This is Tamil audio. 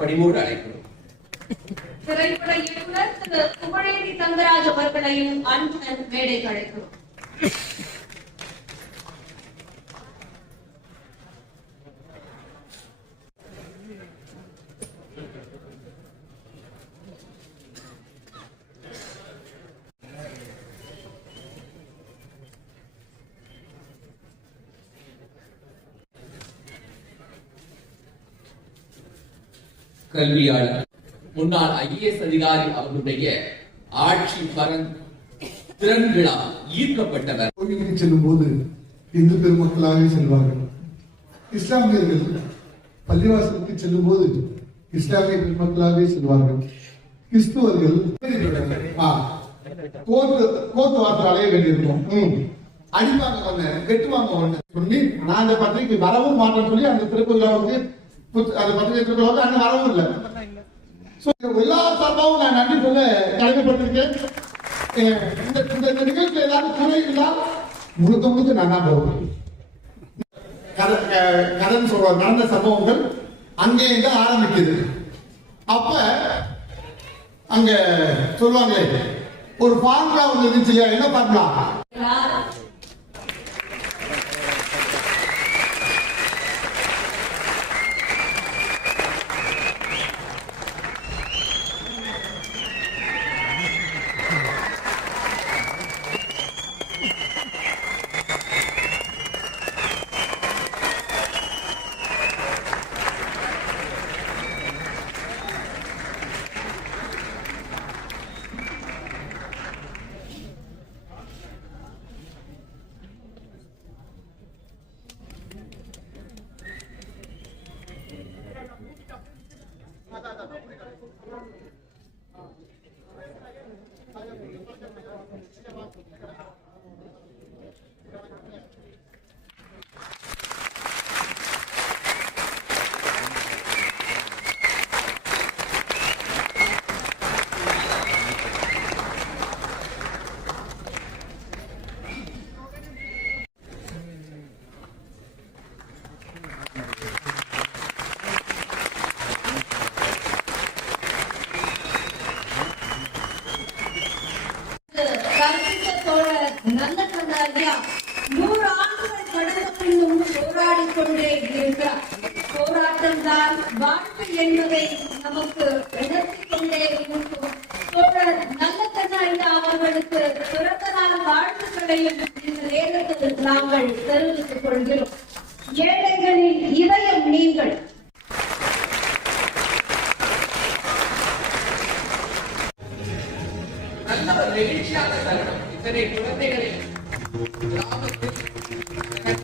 பணிவோடு அழைக்கிறோம். திரைப்பட இயக்குனர் திரு குமரேந்தி தங்கராஜ் அவர்களையும் அன்புடன் மேடைக்கு அழைக்கிறோம். கல்வியாளர் முன்னாள் IAS அதிகாரி அவர்களுடைய ஆட்சி திறன்களால் ஈர்க்கப்பட்டவர். கோயிலுக்கு செல்லும் போது இந்து பெருமக்களாகவே செல்வார்கள். இஸ்லாமியர்கள் பள்ளிவாசலுக்கு செல்லும் போது இஸ்லாமிய பெருமக்களாகவே செல்வார்கள். கிறிஸ்துவர்கள் கோர்ட் வார்த்தை அலைய வேண்டியிருக்கும். அடிப்பாங்க ஒண்ணு, வெட்டுவாங்க ஒண்ணு சொல்லி நான் அந்த பத்திரிகை வரவும் மாட்டேன்னு சொல்லி அந்த திருக்குறளாவுக்கு அந்த பத்திரிகை திருக்குறளாவுக்கு அங்க வரவும் இல்லை. எல்லா சார்பாகவும் நான் நன்றி சொல்ல கடமைப்பட்டிருக்கேன். இந்த நிகழ்ச்சியில் ஏதாவது குறை இருந்தால் முழுக்க நான் தான் போவேன். கடன் சொல்ற நடந்த சம்பவங்கள் அங்கே ஆரம்பிக்குது. அப்ப அங்க சொல்லுவாங்களே ஒரு ஃபார்முலா ஒன்று இருந்துச்சு இல்லையா? என்ன ஃபார்முலா? நல்ல கண்ணாடியா 100 ஆண்டுகள் கடந்த பின்னும் போராடிக் கொண்டே இருக்கிறார். போராட்டம் தான் வாழ்க்கை என்பதை நமக்கு உணர்த்திக் கொண்டே இருக்கும். தோழர் நல்ல கண்ணாடியா அவர்களுக்கு பிறந்த நாள் வாழ்த்துக்களையும் இந்த நேரத்தில் நாங்கள் தெரிவித்துக் கொள்கிறோம். ஏழைகளின் இதயம் நீங்கள். நல்ல ஒரு நெகிழ்ச்சியான தருணம். இத்தனை குழந்தைகளை கிராமத்தில்